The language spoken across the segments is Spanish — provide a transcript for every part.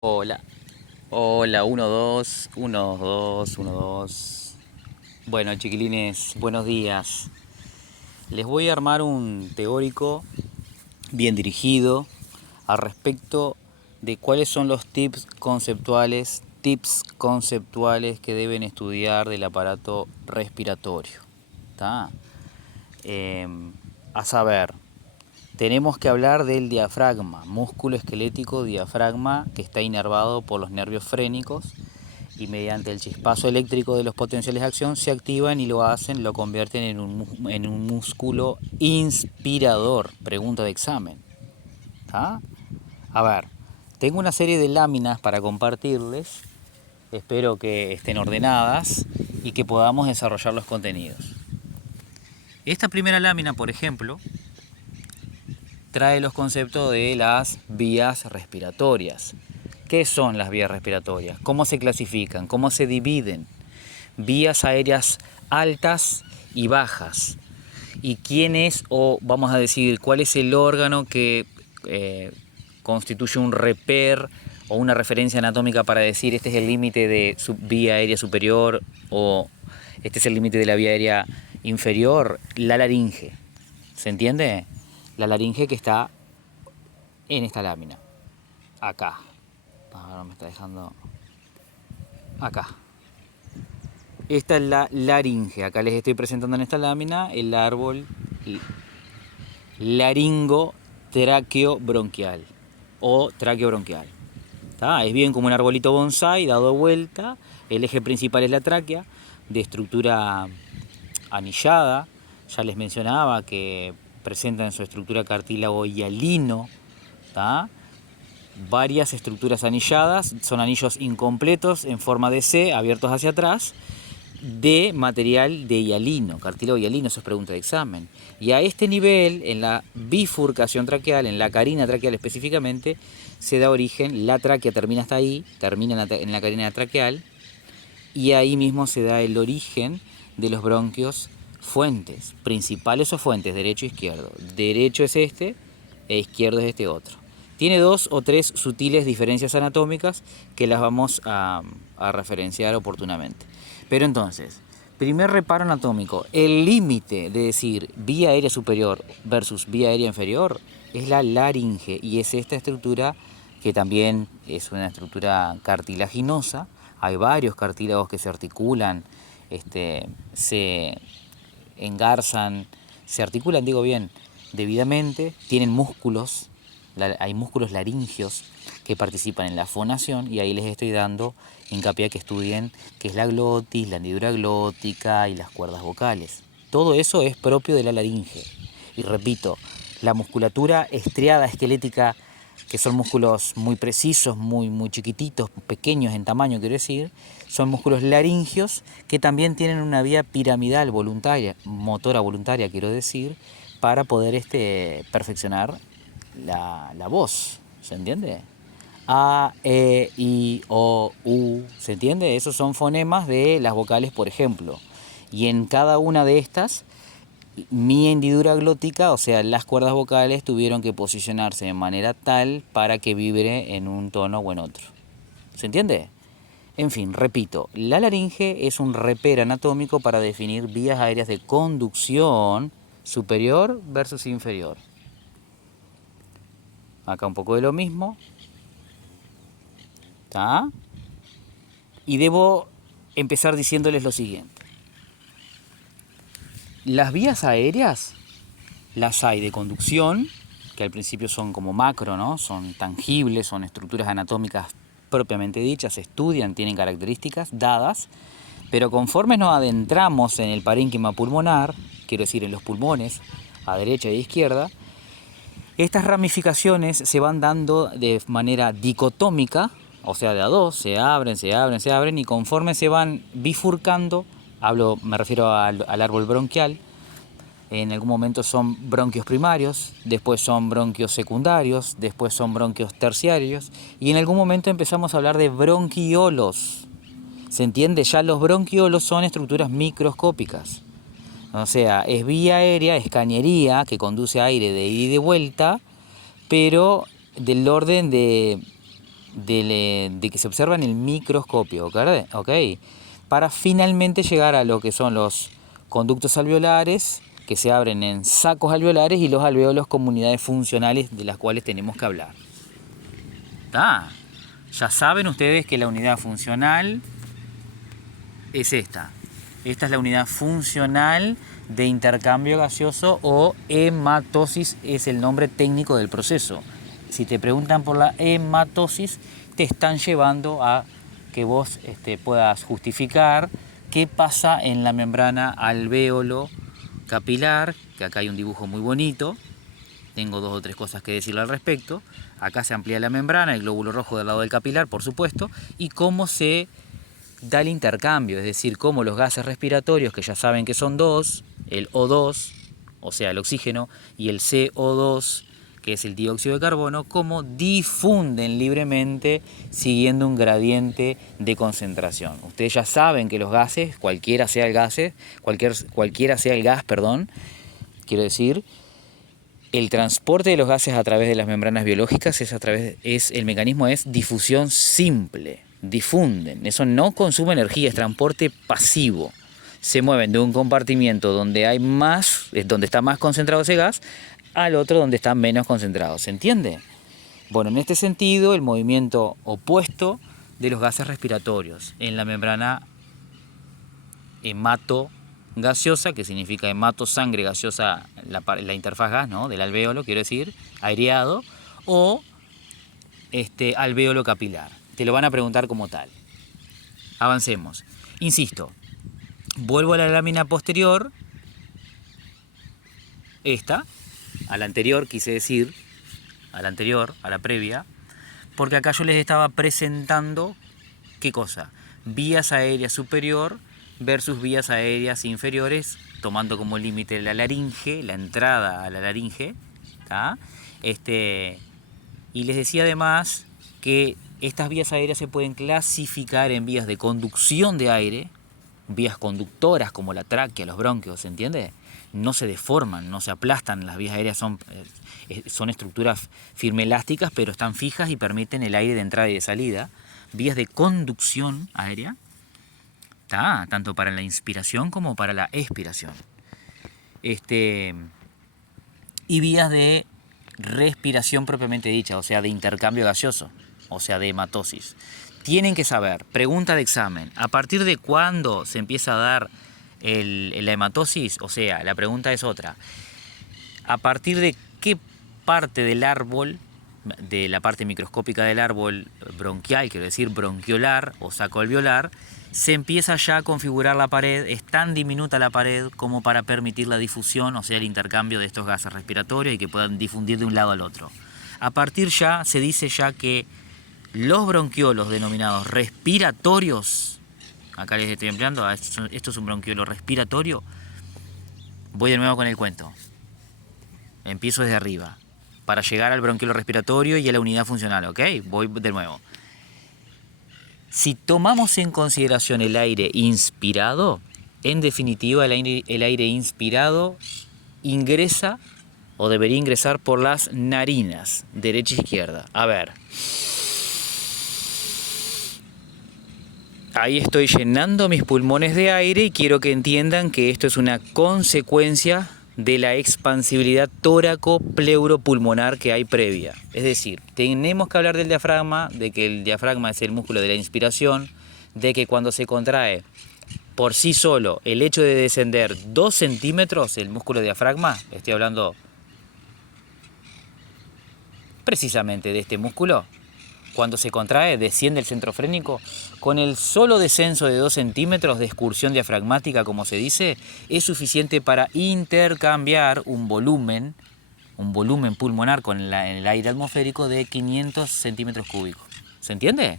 Hola, hola, uno, dos, uno, dos, uno, dos. Bueno, chiquilines, buenos días. Les voy a armar un teórico bien dirigido al respecto de cuáles son los tips conceptuales que deben estudiar del aparato respiratorio. ¿Tá? A saber, tenemos que hablar del diafragma, músculo esquelético diafragma que está inervado por los nervios frénicos y mediante el chispazo eléctrico de los potenciales de acción se activan y lo convierten en un músculo inspirador. Pregunta de examen. ¿Ah? A ver, tengo una serie de láminas para compartirles, espero que estén ordenadas y que podamos desarrollar los contenidos. Esta primera lámina, por ejemplo, trae los conceptos de las vías respiratorias. ¿Qué son las vías respiratorias? ¿Cómo se clasifican? ¿Cómo se dividen? Vías aéreas altas y bajas. ¿Y quién es, o vamos a decir, cuál es el órgano que constituye un reper o una referencia anatómica para decir este es el límite de su vía aérea superior o este es el límite de la vía aérea inferior? La laringe. ¿Se entiende? La laringe que está en esta lámina. Acá. Ahora me está dejando. Acá. Esta es la laringe. Acá les estoy presentando en esta lámina el árbol laringo traqueobronquial o traqueobronquial. Es bien como un arbolito bonsai dado vuelta. El eje principal es la tráquea, de estructura anillada. Ya les mencionaba que presenta en su estructura cartílago hialino. Varias estructuras anilladas, son anillos incompletos en forma de C, abiertos hacia atrás, de material de hialino, cartílago hialino. Eso es pregunta de examen. Y a este nivel, en la bifurcación traqueal, en la carina traqueal específicamente, se da origen, la tráquea termina hasta ahí, termina en la carina traqueal, y ahí mismo se da el origen de los bronquios fuentes, principales o fuentes, derecho e izquierdo. Derecho es este e izquierdo es este otro. Tiene dos o tres sutiles diferencias anatómicas que las vamos a referenciar oportunamente. Pero entonces, primer reparo anatómico, el límite de decir vía aérea superior versus vía aérea inferior es la laringe, y es esta estructura que también es una estructura cartilaginosa. Hay varios cartílagos que se articulan, se engarzan, se articulan, digo bien, debidamente, tienen músculos, hay músculos laringios que participan en la fonación, y ahí les estoy dando hincapié a que estudien qué es la glotis, la hendidura glótica y las cuerdas vocales. Todo eso es propio de la laringe. Y repito, la musculatura estriada esquelética, que son músculos muy precisos, muy chiquititos, pequeños en tamaño, quiero decir, son músculos laringios que también tienen una vía piramidal voluntaria, motora voluntaria, quiero decir, para poder perfeccionar la voz. ¿Se entiende? A, E, I, O, U. ¿Se entiende? Esos son fonemas de las vocales, por ejemplo. Y en cada una de estas, mi hendidura glótica, o sea, las cuerdas vocales, tuvieron que posicionarse de manera tal para que vibre en un tono o en otro. ¿Se entiende? En fin, repito, la laringe es un reper anatómico para definir vías aéreas de conducción superior versus inferior. Acá un poco de lo mismo. ¿Está? Y debo empezar diciéndoles lo siguiente. Las vías aéreas las hay de conducción, que al principio son como macro, ¿no? Son tangibles, son estructuras anatómicas propiamente dichas, se estudian, tienen características dadas, pero conforme nos adentramos en el parénquima pulmonar, quiero decir en los pulmones, a derecha e izquierda, estas ramificaciones se van dando de manera dicotómica, o sea, de a dos, se abren, y conforme se van bifurcando, me refiero al árbol bronquial, en algún momento son bronquios primarios, después son bronquios secundarios, después son bronquios terciarios, y en algún momento empezamos a hablar de bronquiolos. ¿Se entiende? Ya los bronquiolos son estructuras microscópicas. O sea, es vía aérea, es cañería que conduce aire de ida y de vuelta, pero del orden de de que se observa en el microscopio, ¿ok? Para finalmente llegar a lo que son los conductos alveolares, que se abren en sacos alveolares, y los alvéolos como unidades funcionales de las cuales tenemos que hablar. ¿Está? Ya saben ustedes que la unidad funcional es esta. Esta es la unidad funcional de intercambio gaseoso, o hematosis es el nombre técnico del proceso. Si te preguntan por la hematosis, te están llevando a que vos puedas justificar qué pasa en la membrana alvéolo capilar, que acá hay un dibujo muy bonito. Tengo 2 o 3 cosas que decirle al respecto. Acá se amplía la membrana, el glóbulo rojo del lado del capilar, por supuesto, y cómo se da el intercambio, es decir, cómo los gases respiratorios, que ya saben que son 2, el O2, o sea, el oxígeno, y el CO2, que es el dióxido de carbono, cómo difunden libremente siguiendo un gradiente de concentración. Ustedes ya saben que los gases, cualquiera sea el gas, quiero decir, el transporte de los gases a través de las membranas biológicas el mecanismo es difusión simple. Difunden, eso no consume energía, es transporte pasivo. Se mueven de un compartimiento donde está más concentrado ese gas, al otro donde está menos concentrado. ¿Se entiende? Bueno, en este sentido, el movimiento opuesto de los gases respiratorios en la membrana hematogaseosa, que significa hemato, sangre, gaseosa, la interfaz gas, ¿no?, del alvéolo, quiero decir, aireado, o alvéolo capilar. Te lo van a preguntar como tal. Avancemos. Insisto, vuelvo a la lámina posterior, a la anterior, quise decir, a la previa, porque acá yo les estaba presentando, ¿qué cosa? Vías aéreas superior versus vías aéreas inferiores, tomando como límite la laringe, la entrada a la laringe, ¿tá? Y les decía además que estas vías aéreas se pueden clasificar en vías de conducción de aire, vías conductoras como la tráquea, los bronquios, ¿se entiende? No se deforman, no se aplastan, las vías aéreas son estructuras firme-elásticas, pero están fijas y permiten el aire de entrada y de salida. Vías de conducción aérea, tanto para la inspiración como para la expiración. Y vías de respiración propiamente dicha, o sea, de intercambio gaseoso, o sea, de hematosis. Tienen que saber, pregunta de examen, ¿a partir de cuándo se empieza a dar la hematosis? O sea, la pregunta es otra. ¿A partir de qué parte del árbol, de la parte microscópica del árbol bronquial, quiero decir bronquiolar o saco alveolar, se empieza ya a configurar la pared? Es tan diminuta la pared como para permitir la difusión, o sea, el intercambio de estos gases respiratorios y que puedan difundir de un lado al otro. A partir ya, se dice ya que los bronquiolos denominados respiratorios, acá les estoy empleando, esto es un bronquiolo respiratorio. Voy de nuevo con el cuento. Empiezo desde arriba, para llegar al bronquiolo respiratorio y a la unidad funcional, ¿ok? Voy de nuevo. Si tomamos en consideración el aire inspirado, en definitiva el aire inspirado ingresa o debería ingresar por las narinas, derecha e izquierda. A ver. Ahí estoy llenando mis pulmones de aire y quiero que entiendan que esto es una consecuencia de la expansibilidad tóraco-pleuropulmonar que hay previa. Es decir, tenemos que hablar del diafragma, de que el diafragma es el músculo de la inspiración, de que cuando se contrae por sí solo el hecho de descender 2 centímetros el músculo diafragma, estoy hablando precisamente de este músculo, cuando se contrae, desciende el centro frénico, con el solo descenso de 2 centímetros de excursión diafragmática, como se dice, es suficiente para intercambiar un volumen pulmonar con el aire atmosférico de 500 centímetros cúbicos. ¿Se entiende?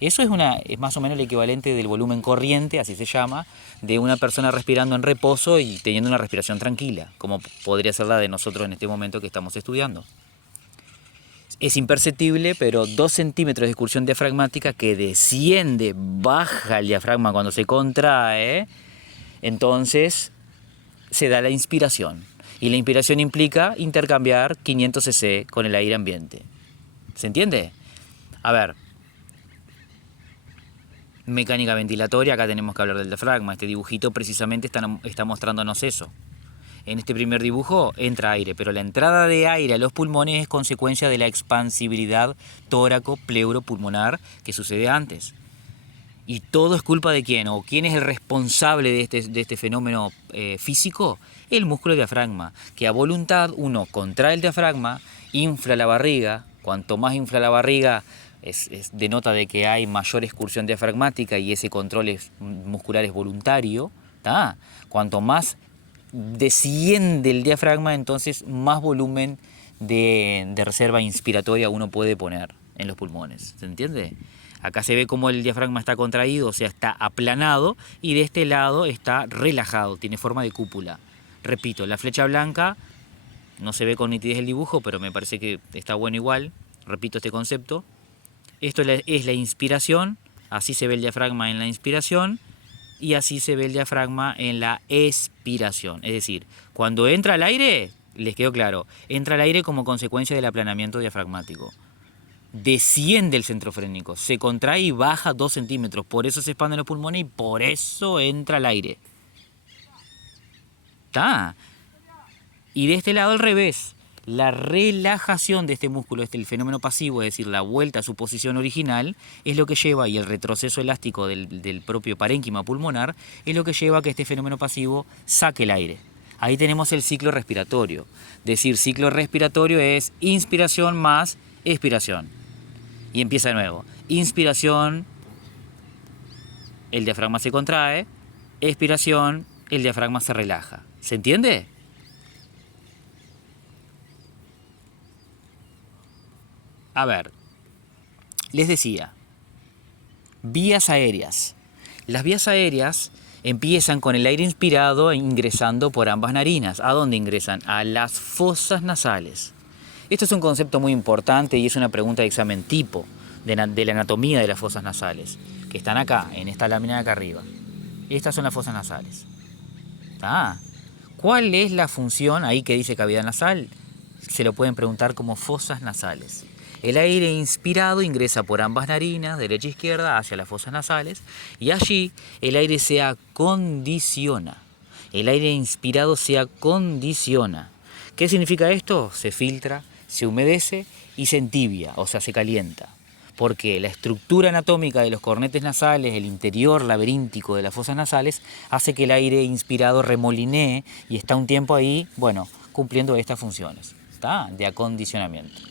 Eso es más o menos el equivalente del volumen corriente, así se llama, de una persona respirando en reposo y teniendo una respiración tranquila, como podría ser la de nosotros en este momento que estamos estudiando. Es imperceptible, pero 2 centímetros de excursión diafragmática que desciende, baja el diafragma cuando se contrae, entonces se da la inspiración. Y la inspiración implica intercambiar 500 cc con el aire ambiente. ¿Se entiende? A ver, Mecánica ventilatoria, acá tenemos que hablar del diafragma. Este dibujito precisamente está mostrándonos eso. En este primer dibujo entra aire, pero la entrada de aire a los pulmones es consecuencia de la expansibilidad tóraco-pleuropulmonar que sucede antes. ¿Y todo es culpa de quién? ¿O quién es el responsable de este fenómeno físico? El músculo diafragma, que a voluntad uno contrae el diafragma, infla la barriga. Cuanto más infla la barriga, denota de que hay mayor excursión diafragmática y ese control muscular es voluntario. ¿Tá? Cuanto más desciende el diafragma, entonces más volumen de reserva inspiratoria uno puede poner en los pulmones. ¿Se entiende? Acá se ve cómo el diafragma está contraído, o sea, está aplanado, y de este lado está relajado, tiene forma de cúpula. Repito, la flecha blanca no se ve con nitidez el dibujo, pero me parece que está bueno igual. Repito este concepto. Esto es la inspiración, así se ve el diafragma en la inspiración, y así se ve el diafragma en la expiración. Es decir, cuando entra el aire, les quedó claro, entra el aire como consecuencia del aplanamiento diafragmático. Desciende el centro frénico, se contrae y baja 2 centímetros, por eso se expanden los pulmones y por eso entra el aire. ¿Está? Y de este lado al revés, la relajación de este músculo, el fenómeno pasivo, es decir, la vuelta a su posición original, es lo que lleva, y el retroceso elástico del propio parénquima pulmonar, es lo que lleva a que este fenómeno pasivo saque el aire. Ahí tenemos el ciclo respiratorio. Decir ciclo respiratorio es inspiración más expiración. Y empieza de nuevo. Inspiración, el diafragma se contrae. Expiración, el diafragma se relaja. ¿Se entiende? A ver, les decía, vías aéreas. Las vías aéreas empiezan con el aire inspirado e ingresando por ambas narinas. ¿A dónde ingresan? A las fosas nasales. Esto es un concepto muy importante y es una pregunta de examen tipo de la anatomía de las fosas nasales, que están acá, en esta lámina de acá arriba. Estas son las fosas nasales. ¿Tá? ¿Cuál es la función ahí que dice cavidad nasal? Se lo pueden preguntar como fosas nasales. El aire inspirado ingresa por ambas narinas, derecha e izquierda, hacia las fosas nasales, y allí el aire se acondiciona. El aire inspirado se acondiciona. ¿Qué significa esto? Se filtra, se humedece y se entibia, o sea, se calienta. Porque la estructura anatómica de los cornetes nasales, el interior laberíntico de las fosas nasales, hace que el aire inspirado remolinee y está un tiempo ahí, bueno, cumpliendo estas funciones, ¿tá? De acondicionamiento.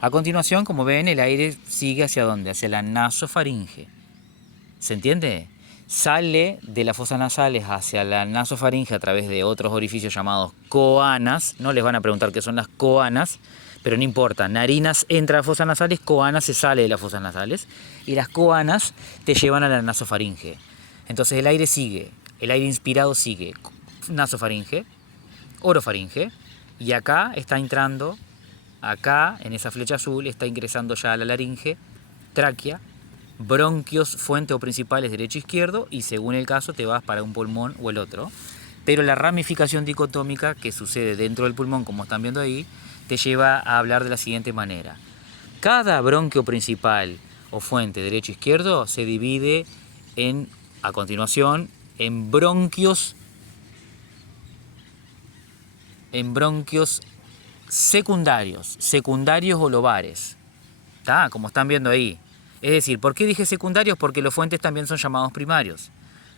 A continuación, como ven, el aire sigue hacia ¿dónde? Hacia la nasofaringe. ¿Se entiende? Sale de las fosas nasales hacia la nasofaringe a través de otros orificios llamados coanas. No les van a preguntar qué son las coanas, pero no importa. Narinas entra a las fosas nasales, coanas se sale de las fosas nasales, y las coanas te llevan a la nasofaringe. Entonces el aire sigue, el aire inspirado sigue nasofaringe, orofaringe, y acá está entrando, acá en esa flecha azul está ingresando ya a la laringe, tráquea, bronquios, fuente o principales derecho e izquierdo, y según el caso te vas para un pulmón o el otro. Pero la ramificación dicotómica que sucede dentro del pulmón, como están viendo ahí, te lleva a hablar de la siguiente manera. Cada bronquio principal o fuente derecho e izquierdo se divide a continuación en bronquios secundarios o lobares. ¿Tá? Como están viendo ahí. Es decir, ¿por qué dije secundarios? Porque los fuentes también son llamados primarios.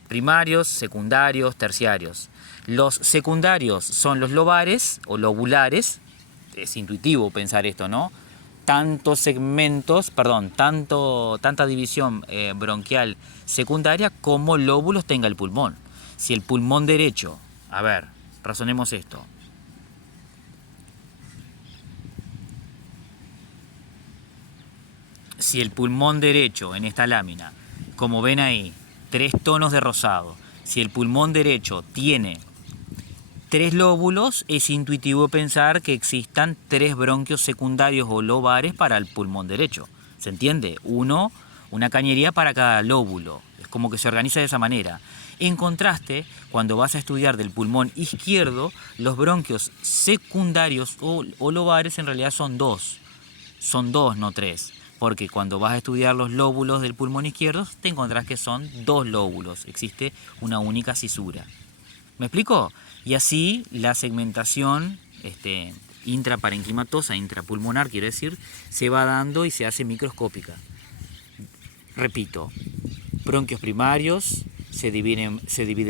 Primarios, secundarios, terciarios. Los secundarios son los lobares o lobulares. Es intuitivo pensar esto, ¿no? Tanta división bronquial secundaria como lóbulos tenga el pulmón. Si el pulmón derecho, a ver, razonemos esto. Si el pulmón derecho en esta lámina, como ven ahí, 3 tonos de rosado, si el pulmón derecho tiene 3 lóbulos, es intuitivo pensar que existan 3 bronquios secundarios o lobares para el pulmón derecho. ¿Se entiende? Una cañería para cada lóbulo. Es como que se organiza de esa manera. En contraste, cuando vas a estudiar del pulmón izquierdo, los bronquios secundarios o lobares en realidad son 2. Son 2, no 3. porque cuando vas a estudiar los lóbulos del pulmón izquierdo, te encontrás que son 2 lóbulos, existe una única cisura. ¿Me explico? Y así la segmentación intraparenquimatosa, intrapulmonar, quiero decir, se va dando y se hace microscópica. Repito, bronquios primarios se dividen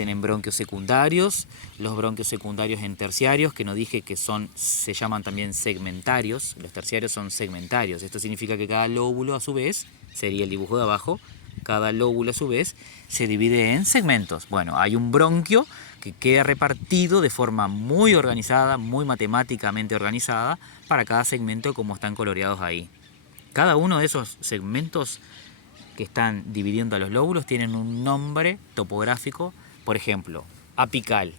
en bronquios secundarios, los bronquios secundarios en terciarios, que no dije que se llaman también segmentarios, los terciarios son segmentarios. Esto significa que cada lóbulo a su vez, sería el dibujo de abajo, cada lóbulo a su vez se divide en segmentos. Bueno, hay un bronquio que queda repartido de forma muy organizada, muy matemáticamente organizada, para cada segmento como están coloreados ahí. Cada uno de esos segmentos que están dividiendo a los lóbulos tienen un nombre topográfico. Por ejemplo, apical.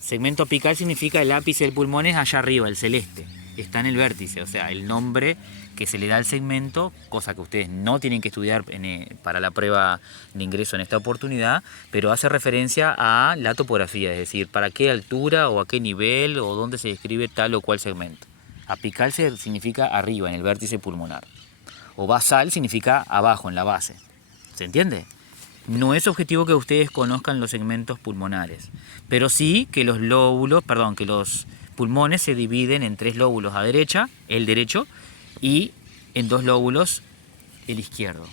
Segmento apical significa el ápice del pulmón es allá arriba, el celeste. Está en el vértice, o sea, el nombre que se le da al segmento, cosa que ustedes no tienen que estudiar para la prueba de ingreso en esta oportunidad, pero hace referencia a la topografía, es decir, para qué altura o a qué nivel o dónde se describe tal o cual segmento. Apical significa arriba, en el vértice pulmonar. O basal significa abajo, en la base. ¿Se entiende? No es objetivo que ustedes conozcan los segmentos pulmonares, pero sí que los pulmones se dividen en 3 lóbulos a derecha, el derecho, y en 2 lóbulos, el izquierdo.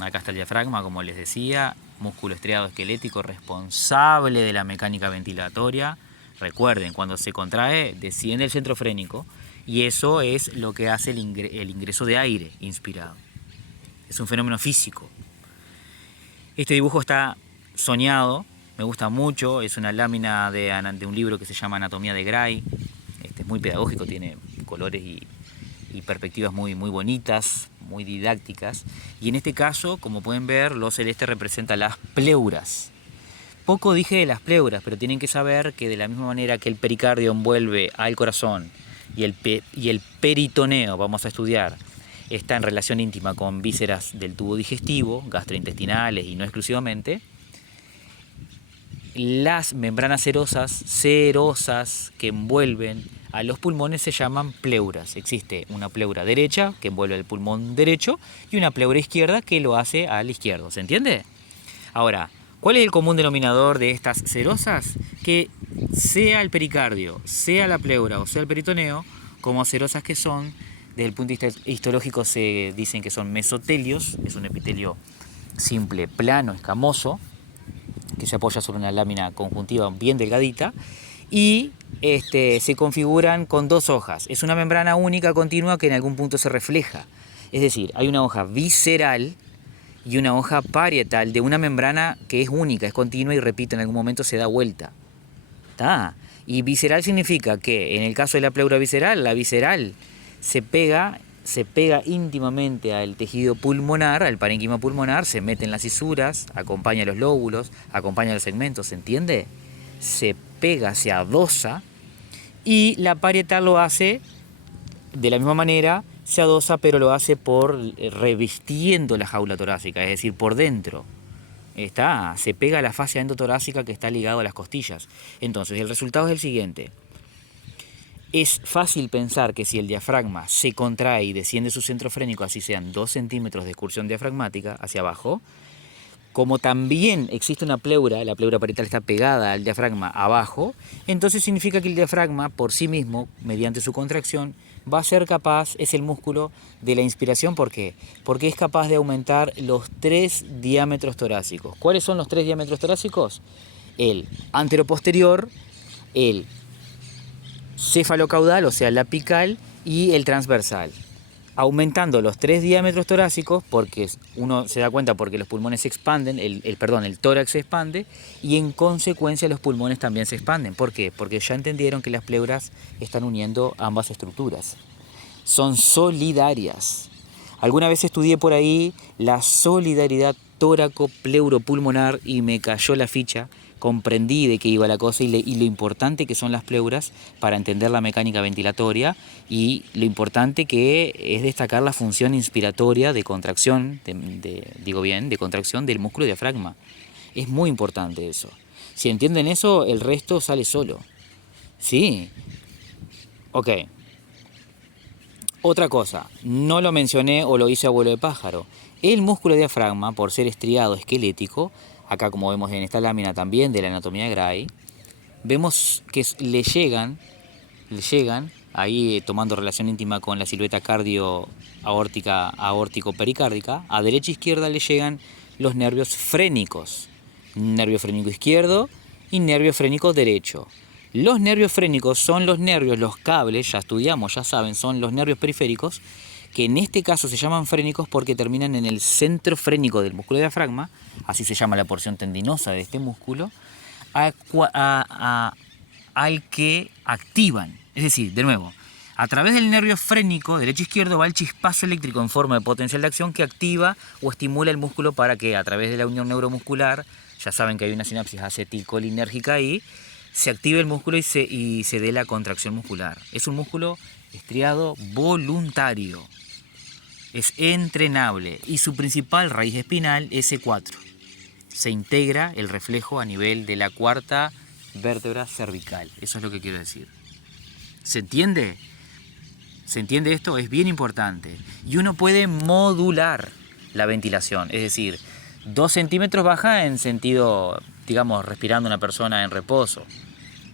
Acá está el diafragma, como les decía, músculo estriado esquelético responsable de la mecánica ventilatoria. Recuerden, cuando se contrae, desciende el centro frénico, y eso es lo que hace el ingreso de aire inspirado. Es un fenómeno físico. Este dibujo está soñado, me gusta mucho, es una lámina de un libro que se llama Anatomía de Gray. Es muy pedagógico, tiene colores y perspectivas muy bonitas, muy didácticas. Y en este caso, como pueden ver, lo celeste representa las pleuras. Poco dije de las pleuras, pero tienen que saber que de la misma manera que el pericardio envuelve al corazón y el peritoneo, vamos a estudiar, está en relación íntima con vísceras del tubo digestivo, gastrointestinales y no exclusivamente, las membranas cerosas que envuelven a los pulmones se llaman pleuras. Existe una pleura derecha que envuelve el pulmón derecho y una pleura izquierda que lo hace al izquierdo. ¿Se entiende? Ahora, ¿cuál es el común denominador de estas cerosas? Que sea el pericardio, sea la pleura o sea el peritoneo, como cerosas que son, desde el punto de vista histológico se dicen que son mesotelios, es un epitelio simple, plano, escamoso, que se apoya sobre una lámina conjuntiva bien delgadita, y se configuran con 2 hojas. Es una membrana única continua que en algún punto se refleja. Es decir, hay una hoja visceral y una hoja parietal de una membrana que es única, es continua y, repito, en algún momento se da vuelta. ¿Tá? Y visceral significa que en el caso de la pleura visceral, la visceral se pega íntimamente al tejido pulmonar, al parénquima pulmonar, se mete en las cisuras, acompaña los lóbulos, acompaña los segmentos, ¿se entiende? Se pega, se adosa, y la parietal lo hace de la misma manera, se adosa, pero lo hace por revistiendo la jaula torácica, es decir, por dentro. Se pega a la fascia endotorácica que está ligado a las costillas. Entonces, el resultado es el siguiente. Es fácil pensar que si el diafragma se contrae y desciende su centro frénico, así sean 2 centímetros de excursión diafragmática hacia abajo, como también existe una pleura, la pleura parietal está pegada al diafragma abajo, entonces significa que el diafragma por sí mismo, mediante su contracción, va a ser capaz, es el músculo de la inspiración. ¿Por qué? Porque es capaz de aumentar los 3 diámetros torácicos. ¿Cuáles son los 3 diámetros torácicos? El anteroposterior, el cefalocaudal, o sea, el apical, y el transversal. Aumentando los 3 diámetros torácicos, porque uno se da cuenta porque los pulmones se expanden, el tórax se expande, y en consecuencia los pulmones también se expanden. ¿Por qué? Porque ya entendieron que las pleuras están uniendo ambas estructuras. Son solidarias. Alguna vez estudié por ahí la solidaridad tóraco-pleuropulmonar y me cayó la ficha. Comprendí de qué iba la cosa y lo importante que son las pleuras para entender la mecánica ventilatoria, y lo importante que es destacar la función inspiratoria de contracción, de contracción del músculo diafragma. Es muy importante eso. Si entienden eso, el resto sale solo. Sí. Ok. Otra cosa, no lo mencioné o lo hice a vuelo de pájaro. El músculo diafragma, por ser estriado esquelético, acá como vemos en esta lámina también de la anatomía de Gray, vemos que le llegan ahí tomando relación íntima con la silueta cardio-aórtica, aórtico-pericárdica, a derecha e izquierda le llegan los nervios frénicos, nervio frénico izquierdo y nervio frénico derecho. Los nervios frénicos son los nervios, los cables, ya estudiamos, ya saben, son los nervios periféricos, que en este caso se llaman frénicos porque terminan en el centro frénico del músculo diafragma, así se llama la porción tendinosa de este músculo, al que activan. Es decir, de nuevo, a través del nervio frénico derecho-izquierdo va el chispazo eléctrico en forma de potencial de acción que activa o estimula el músculo para que a través de la unión neuromuscular, ya saben que hay una sinapsis acetilcolinérgica ahí, se active el músculo y se dé la contracción muscular. Es un músculo estriado voluntario, es entrenable y su principal raíz espinal es E4. Se integra el reflejo a nivel de la cuarta vértebra cervical. Eso es lo que quiero decir. ¿Se entiende? ¿Se entiende esto? Es bien importante. Y uno puede modular la ventilación. Es decir, 2 centímetros baja en sentido, digamos, respirando una persona en reposo,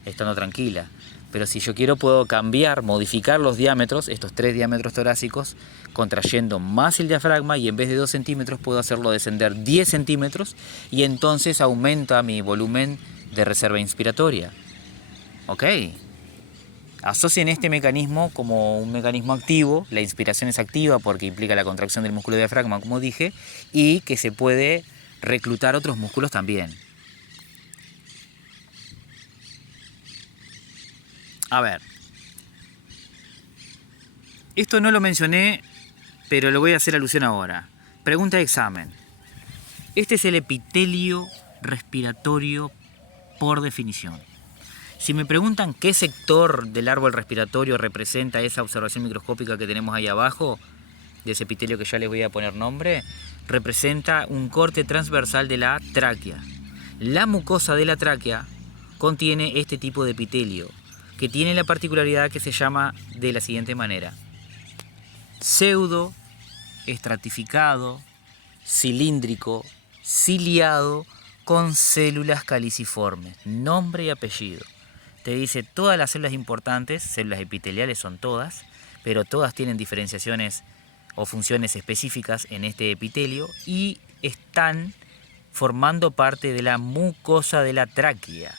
estando tranquila. Pero si yo quiero puedo cambiar, modificar los diámetros, estos 3 diámetros torácicos, contrayendo más el diafragma y en vez de 2 centímetros puedo hacerlo descender 10 centímetros y entonces aumenta mi volumen de reserva inspiratoria. ¿Ok? Asocien este mecanismo como un mecanismo activo. La inspiración es activa porque implica la contracción del músculo diafragma, como dije, y que se puede reclutar otros músculos también. A ver, esto no lo mencioné, pero lo voy a hacer alusión ahora. Pregunta de examen. Este es el epitelio respiratorio por definición. Si me preguntan qué sector del árbol respiratorio representa esa observación microscópica que tenemos ahí abajo, de ese epitelio que ya les voy a poner nombre, representa un corte transversal de la tráquea. La mucosa de la tráquea contiene este tipo de epitelio, que tiene la particularidad que se llama de la siguiente manera: pseudo, estratificado, cilíndrico, ciliado, con células caliciformes, nombre y apellido. Te dice todas las células importantes, células epiteliales son todas, pero todas tienen diferenciaciones o funciones específicas en este epitelio y están formando parte de la mucosa de la tráquea.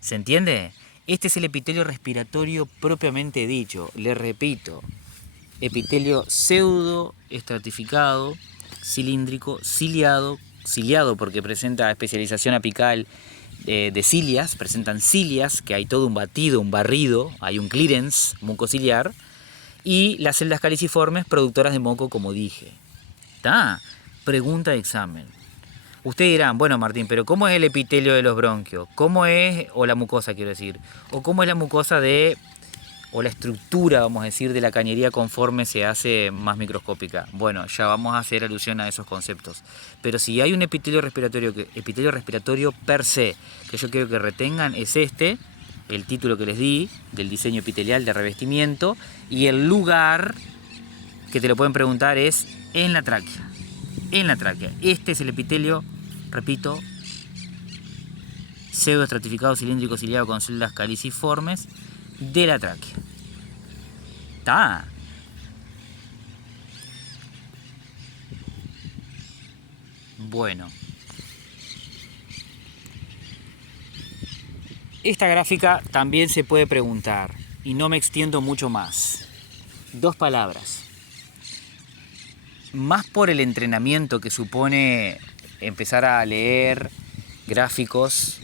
¿Se entiende? Este es el epitelio respiratorio propiamente dicho. Le repito, epitelio pseudo estratificado, cilíndrico, ciliado porque presenta especialización apical de cilias, presentan cilias, que hay todo un batido, un barrido, hay un clearance mucociliar, y las células caliciformes productoras de moco, como dije. ¿Está? Pregunta de examen. Ustedes dirán, bueno Martín, pero ¿cómo es el epitelio de los bronquios? ¿Cómo es, o la mucosa quiero decir, o cómo es la mucosa o la estructura, vamos a decir, de la cañería conforme se hace más microscópica? Bueno, ya vamos a hacer alusión a esos conceptos. Pero si hay un epitelio respiratorio per se, que yo quiero que retengan, es este, el título que les di, del diseño epitelial de revestimiento, y el lugar que te lo pueden preguntar es en la tráquea. En la tráquea. Este es el epitelio, repito, pseudoestratificado, cilíndrico, ciliado con células caliciformes de la tráquea. ¿Está? Bueno. Esta gráfica también se puede preguntar, y no me extiendo mucho más. 2 palabras. Más por el entrenamiento que supone empezar a leer gráficos,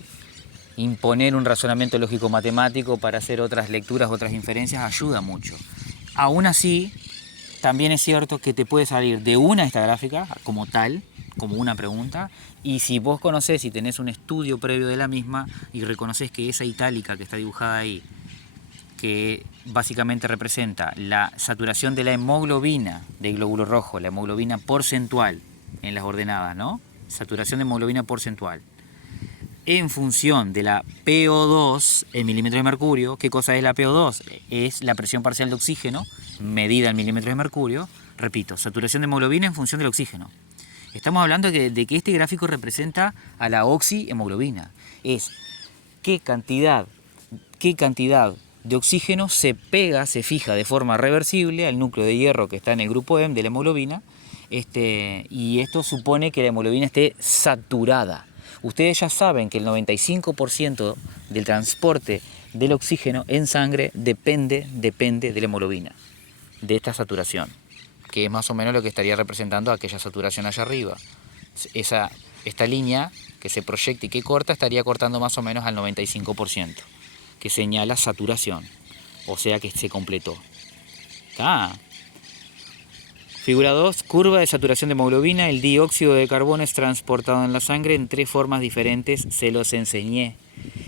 imponer un razonamiento lógico-matemático para hacer otras lecturas, otras inferencias, ayuda mucho. Aún así, también es cierto que te puede salir de una esta gráfica como tal, como una pregunta, y si vos conocés y tenés un estudio previo de la misma y reconoces que esa itálica que está dibujada ahí, que básicamente representa la saturación de la hemoglobina del glóbulo rojo, la hemoglobina porcentual en las ordenadas, ¿no? Saturación de hemoglobina porcentual. En función de la PO2 en milímetros de mercurio. ¿Qué cosa es la PO2? Es la presión parcial de oxígeno medida en milímetros de mercurio. Repito, saturación de hemoglobina en función del oxígeno. Estamos hablando de que este gráfico representa a la oxihemoglobina. Es qué cantidad de oxígeno se pega, se fija de forma reversible al núcleo de hierro que está en el grupo M de la hemoglobina, y esto supone que la hemoglobina esté saturada. Ustedes ya saben que el 95% del transporte del oxígeno en sangre depende de la hemoglobina, de esta saturación, que es más o menos lo que estaría representando aquella saturación allá arriba. Esta línea que se proyecta y que corta estaría cortando más o menos al 95%, que señala saturación, o sea que se completó. Figura 2, curva de saturación de hemoglobina. El dióxido de carbono es transportado en la sangre en 3 formas diferentes, se los enseñé.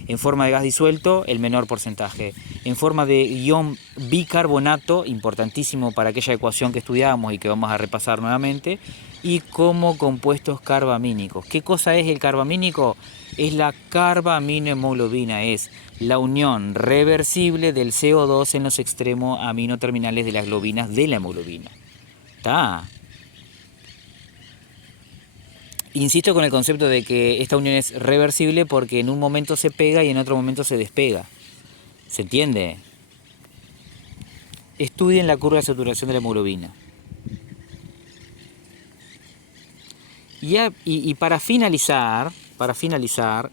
En forma de gas disuelto, el menor porcentaje. En forma de ion bicarbonato, importantísimo para aquella ecuación que estudiamos y que vamos a repasar nuevamente. Y como compuestos carbamínicos. ¿Qué cosa es el carbamínico? Es la carbaminohemoglobina, es la unión reversible del CO2 en los extremos aminoterminales de las globinas de la hemoglobina. Insisto con el concepto de que esta unión es reversible porque en un momento se pega y en otro momento se despega. ¿Se entiende? Estudien la curva de saturación de la hemoglobina. Y para finalizar,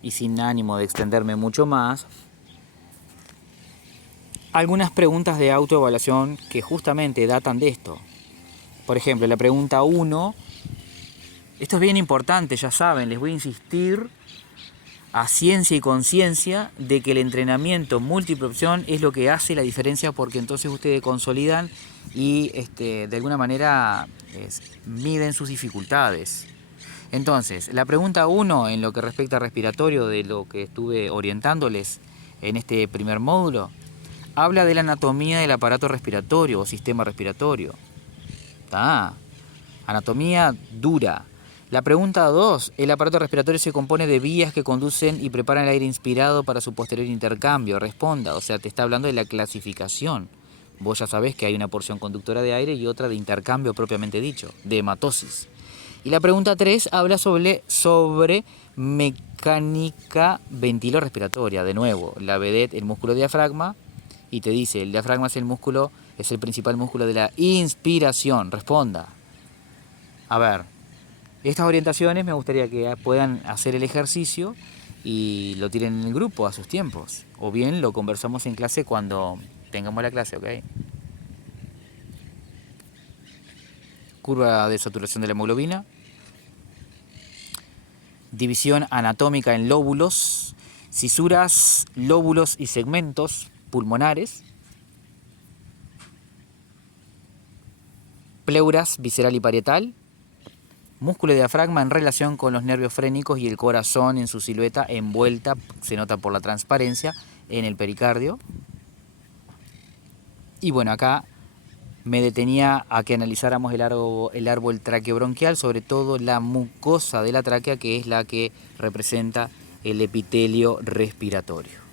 y sin ánimo de extenderme mucho más, algunas preguntas de autoevaluación que justamente datan de esto. Por ejemplo, la pregunta 1, esto es bien importante, ya saben, les voy a insistir a ciencia y conciencia de que el entrenamiento múltiple opción es lo que hace la diferencia, porque entonces ustedes consolidan y de alguna manera miden sus dificultades. Entonces, la pregunta 1, en lo que respecta al respiratorio, de lo que estuve orientándoles en este primer módulo, habla de la anatomía del aparato respiratorio o sistema respiratorio. Anatomía dura. La pregunta 2, el aparato respiratorio se compone de vías que conducen y preparan el aire inspirado para su posterior intercambio. Responda, o sea, te está hablando de la clasificación. Vos ya sabés que hay una porción conductora de aire y otra de intercambio propiamente dicho, de hematosis. Y la pregunta 3 habla sobre mecánica ventilorrespiratoria. De nuevo, la vedette, el músculo diafragma, y te dice, el diafragma es el principal músculo de la inspiración. Responda. A ver, estas orientaciones me gustaría que puedan hacer el ejercicio y lo tiren en el grupo a sus tiempos. O bien lo conversamos en clase cuando tengamos la clase, ¿ok? Curva de saturación de la hemoglobina. División anatómica en lóbulos, cisuras, lóbulos y segmentos pulmonares. Pleuras visceral y parietal. Músculo de diafragma en relación con los nervios frénicos y el corazón en su silueta envuelta, se nota por la transparencia, en el pericardio. Y bueno, acá me detenía a que analizáramos el árbol traqueobronquial, sobre todo la mucosa de la tráquea, que es la que representa el epitelio respiratorio.